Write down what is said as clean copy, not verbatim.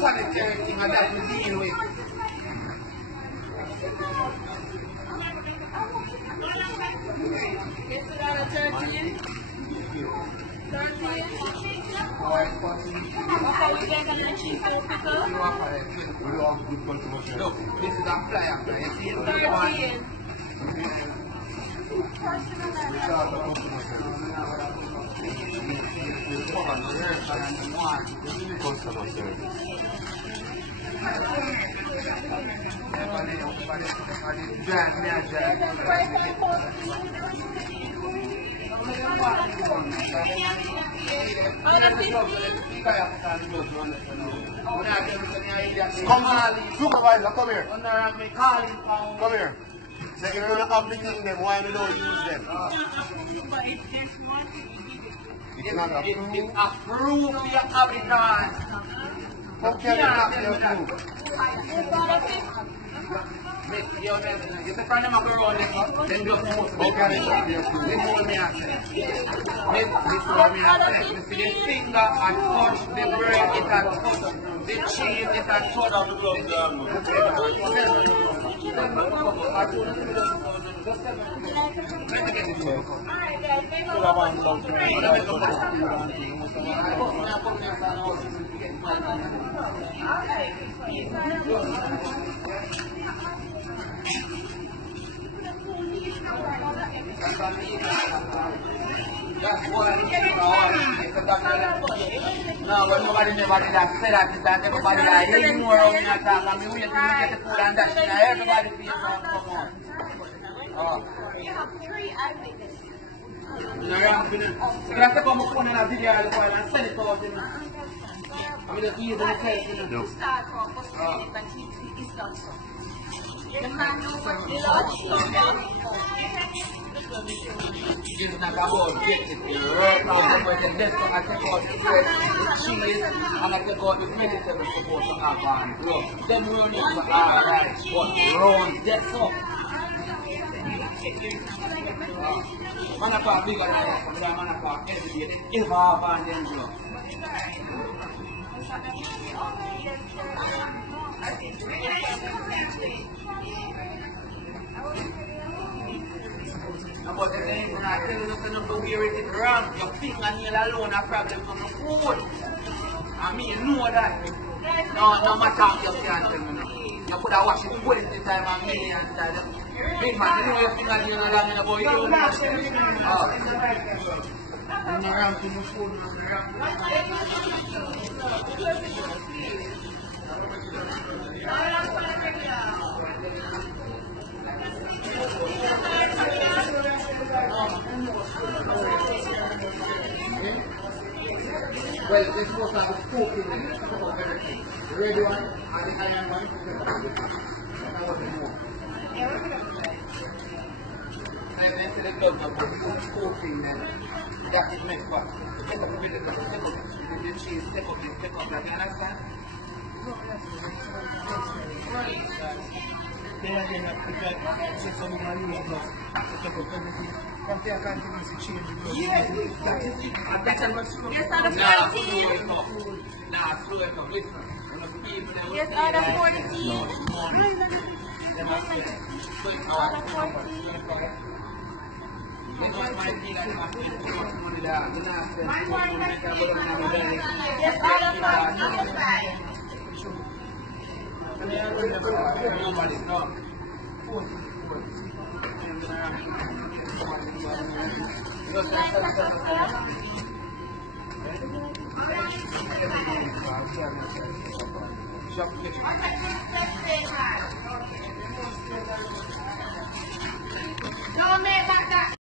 Sanitary thing that we deal with. Look, this is a flyer. You see it? Come on, supervisor, come here. Come here. So if you don't have the thing them, why we don't use them? It's not approved. It's approved, you have it done. How can it not be approved? If the front of my girl then just move. How can it not be approved? This is what me I say. This is what me I say. You see the finger and touch the brain, it has touched the chain, it has touched the That's why no, but nobody never did that say that because everybody that ignore how me attack and me wait till me get the food and that shit. Everybody feels come on. Oh. You have 3 eyewitnesses. No, you have to take on my phone and a video and send it out to me. I mean, just use it myself. No. Start from frustrated, but he's done so. The man over the Lord. It's not about getting it right now, but the best one I take out the bread, the cheese, and I take out the vegetables supposed to have on. Look, them will never alright, but round that's up. Man of God bigger than that, but man of God every day, they ever have on them blood. But the thing when I tell you nothing to wear it wrong, your fingernail alone a problem from the food. I mean, you know that. No matter how you can tell me now. You could have washed it 20 times and million times. Big man, you know your fingernail are long enough, but you don't know. I'm not around to the food. Well, this was like a 40 minutes of everything. The red one and the iron one. That was more. I went to the club of the 14 minutes. That is meant for. Take up with the cheese, take up, like you understand? Yes, out of 14. Out of 14. Yes, out of 5. Shop kitchen.